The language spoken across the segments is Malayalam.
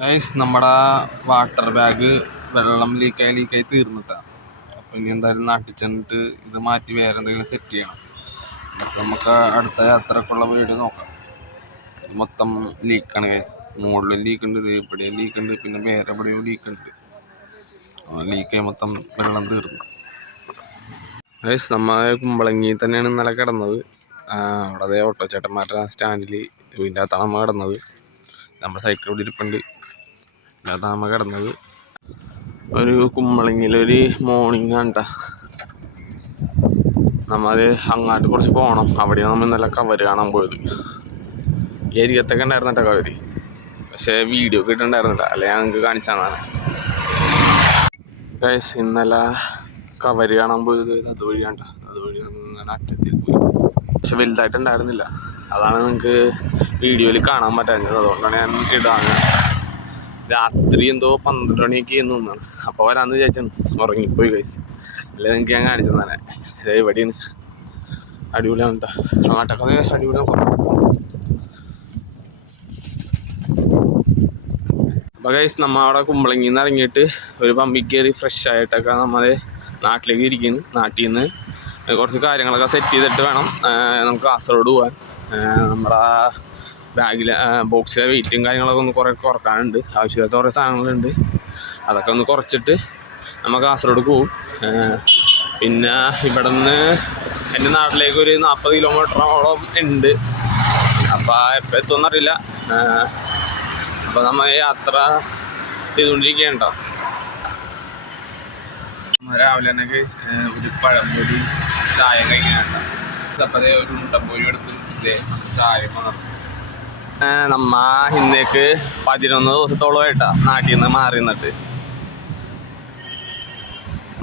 ഗൈസ് നമ്മുടെ വാട്ടർ ബാഗ് വെള്ളം ലീക്കായി തീർന്നിട്ടാ. അപ്പം ഇനി എന്തായാലും നാട്ടിൽ ചെന്നിട്ട് ഇത് മാറ്റി വേറെ എന്തെങ്കിലും സെറ്റ് ചെയ്യണം. എന്നിട്ട് നമുക്ക് അടുത്ത യാത്രക്കുള്ള വീഡിയോ നോക്കാം. ഇത് മൊത്തം ലീക്കാണ് ഗൈസ്. മുകളിലും ലീക്കുണ്ട്, ഇത് ഇവിടെയും ലീക്കുണ്ട്, പിന്നെ വേറെ എവിടെയും ലീക്കുണ്ട്. ലീക്കായി മൊത്തം വെള്ളം തീർന്നു ഗൈസ്. നമ്മൾ കുമ്പളങ്ങി തന്നെയാണ് ഇന്നലെ കിടന്നത്. അവിടെ അതേ ഓട്ടോ ചേട്ടന്മാരുടെ സ്റ്റാൻഡിൽ ഇതിൻ്റെ അകത്താണ് നമ്മൾ കിടന്നത്. നമ്മുടെ സൈക്കിൾ ഇവിടെ ഇരിപ്പുണ്ട്. അതാണ് നമ്മൾ കിടന്നത്. ഒരു കുമ്പളങ്ങിയിലൊരു മോർണിംഗ് ആണ് കേട്ടോ. നമ്മൾ അങ്ങാട്ട് കുറച്ച് പോകണം. അവിടെയാണ് നമ്മൾ ഇന്നലെ കവര് കാണാൻ പോയത്. ഈ അരികത്തൊക്കെ ഉണ്ടായിരുന്ന കേട്ടോ കവര്. പക്ഷേ വീഡിയോ കിട്ടുന്നുണ്ടായിരുന്നില്ല, അല്ലെ ഞങ്ങൾക്ക് കാണിച്ചാണ് ഗൈസ്. ഇന്നലെ കവര് കാണാൻ പോയത് അതുവഴിയാണ്. അതുവഴി നമ്മൾ അറ്റത്തിൽ പോയി. പക്ഷെ വലുതായിട്ടുണ്ടായിരുന്നില്ല. അതാണ് നിങ്ങൾക്ക് വീഡിയോയിൽ കാണാൻ പറ്റാഞ്ഞത്. അതുകൊണ്ടാണ് ഞാൻ ഇടാണ്. രാത്രി എന്തോ 12 മണിയൊക്കെ നിന്നാണ്. അപ്പോൾ വരാമെന്ന് വിചാരിച്ചാണ്. ഉറങ്ങിപ്പോയി ഗൈസ്. അല്ലെ നിങ്ങൾക്ക് ഞാൻ കാണിച്ചു തന്നെ. ഇവിടെയാണ്. അടിപൊളിയാണ് കേട്ടോ. അങ്ങോട്ടൊക്കെ അടിപൊളിയാണ്. അപ്പോൾ ഗൈസ് നമ്മൾ അവിടെ കുമ്പളങ്ങിയിൽ നിന്ന് ഇറങ്ങിയിട്ട് ഒരു പമ്പിൽ കയറി ഫ്രഷ് ആയിട്ടൊക്കെ നമ്മൾ നാട്ടിലേക്ക് ഇരിക്കുന്നു. നാട്ടിൽ നിന്ന് കുറച്ച് കാര്യങ്ങളൊക്കെ സെറ്റ് ചെയ്തിട്ട് വേണം നമുക്ക് കാസർഗോഡ് പോകാൻ. നമ്മുടെ ബാഗിലെ ബോക്സിലെ വെയിറ്റും കാര്യങ്ങളൊക്കെ ഒന്ന് കുറേ കുറക്കാനുണ്ട്. ആവശ്യമില്ലാത്ത കുറേ സാധനങ്ങളുണ്ട്. അതൊക്കെ ഒന്ന് കുറച്ചിട്ട് നമ്മൾ കാസർഗോഡ് പോകും. പിന്നെ ഇവിടെ നിന്ന് എൻ്റെ നാട്ടിലേക്ക് ഒരു 40 കിലോമീറ്ററോളം ഉണ്ട്. അപ്പോൾ എപ്പോൾ എത്തുമെന്നറിയില്ല. അപ്പോൾ നമ്മൾ യാത്ര ചെയ്തുകൊണ്ടിരിക്കുകയുണ്ടോ. രാവിലെ തന്നെ ഒരു പഴംപൊരി ചായ കഴിക്കാനുണ്ട. അപ്പോൾ ഒരു മുട്ടപ്പൊരി എടുത്ത് ചായ നമ്മ ഇന്നേക്ക് 11 ദിവസത്തോളമായിട്ടാ നാട്ടിൽ നിന്ന് മാറി നിന്നിട്ട്.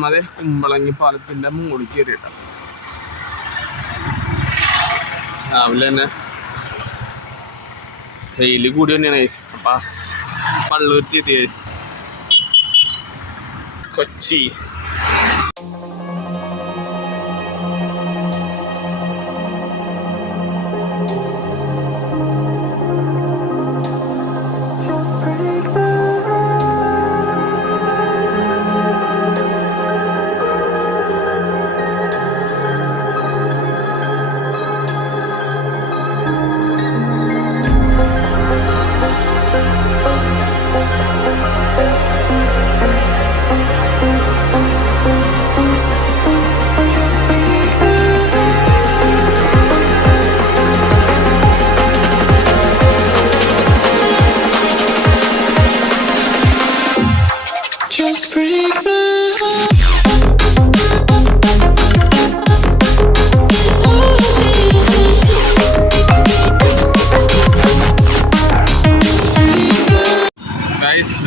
അതെ കുമ്പളങ്ങി പാലത്തിൻ്റെ മുകളിൽ കയറിയിട്ടാ. രാവിലെ തന്നെ വെയിൽ കൂടി തന്നെയാണ് ഗൈസ്. അപ്പം പള്ളൂർത്തി എത്തി ഗൈസ്. കൊച്ചി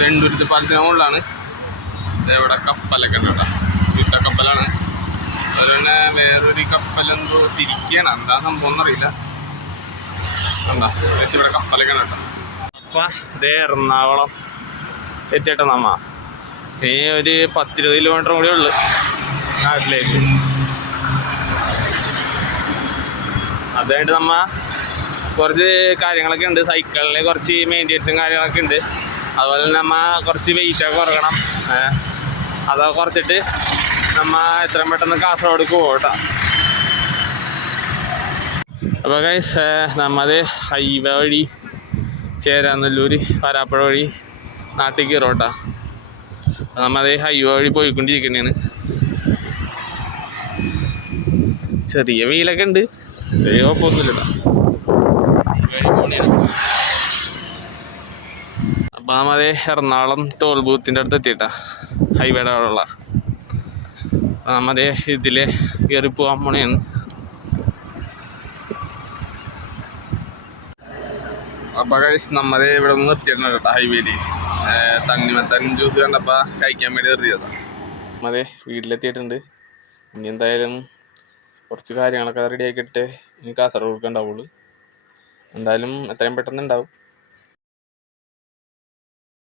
വെണ്ടൂരത്തെ പാലത്തിന് മുകളിലാണ്. ഇവിടെ കപ്പലൊക്കെ ഉണ്ട് കേട്ടോ. യുദ്ധക്കപ്പലാണ്. അതുപോലെ വേറൊരു കപ്പലെന്തോ തിരിക്കുകയാണ്. എന്താ സംഭവം എന്നറിയില്ല. എന്താ ഇവിടെ കപ്പലൊക്കെ ഉണ്ട് കേട്ടോ. അപ്പം ഇതേ എറണാകുളം എത്തിയിട്ടോ നമ്മ. ഈ ഒരു 10-20 കിലോമീറ്റർ കൂടെ ഉള്ളു നാട്ടിലേക്ക്. അതായിട്ട് നമ്മ കുറച്ച് കാര്യങ്ങളൊക്കെ ഉണ്ട്. സൈക്കിളിന് കുറച്ച് മെയിൻ്റെനൻസും കാര്യങ്ങളൊക്കെ ഉണ്ട്. അതുപോലെ തന്നെ നമ്മൾ കുറച്ച് വെയിറ്റൊക്കെ കുറക്കണം. അതൊക്കെ കുറച്ചിട്ട് നമ്മൾ എത്രയും പെട്ടെന്ന് കാസർഗോഡേക്ക് പോകും കേട്ടോ. അപ്പോൾ ഗൈസ് നമ്മൾ ഹൈവേ വഴി ചേരാനല്ലൂർ വരാപ്പുഴ വഴി നാട്ടിൽ കയറും കേട്ടോ. നമ്മൾ ഹൈവേ വഴി പോയിക്കൊണ്ടിരിക്കുന്നതാണ്. ചെറിയ വെയിലൊക്കെ ഉണ്ട്. ചെറിയ കുഴപ്പമൊന്നുമില്ല കേട്ടോ. വഴി പോകണേന്. അപ്പം നമ്മൾ എറണാകുളം ടോൾ ബൂത്തിൻ്റെ അടുത്ത് എത്തിയിട്ടാ. ഹൈവേയുടെ അവിടെയുള്ള നമ്മൾ ഇതിൽ കയറി പോകാൻ പോണേന്ന്. അപ്പം ഗൈസ് നമ്മൾ ഇവിടെ നിന്ന് നിർത്തിയിട്ടുണ്ട് കേട്ടോ ഹൈവേയിൽ. തണ്ണിമത്തൻ ജ്യൂസ് കണ്ടപ്പോൾ കഴിക്കാൻ വേണ്ടി നിർത്തിയതാണ്. അതെ വീട്ടിലെത്തിയിട്ടുണ്ട്. ഇനി എന്തായാലും കുറച്ച് കാര്യങ്ങളൊക്കെ റെഡി ആക്കിയിട്ട് ഇനി കാസർഗോഡ് ഉണ്ടാവുള്ളൂ. എന്തായാലും എത്രയും പെട്ടെന്ന് ഉണ്ടാവും.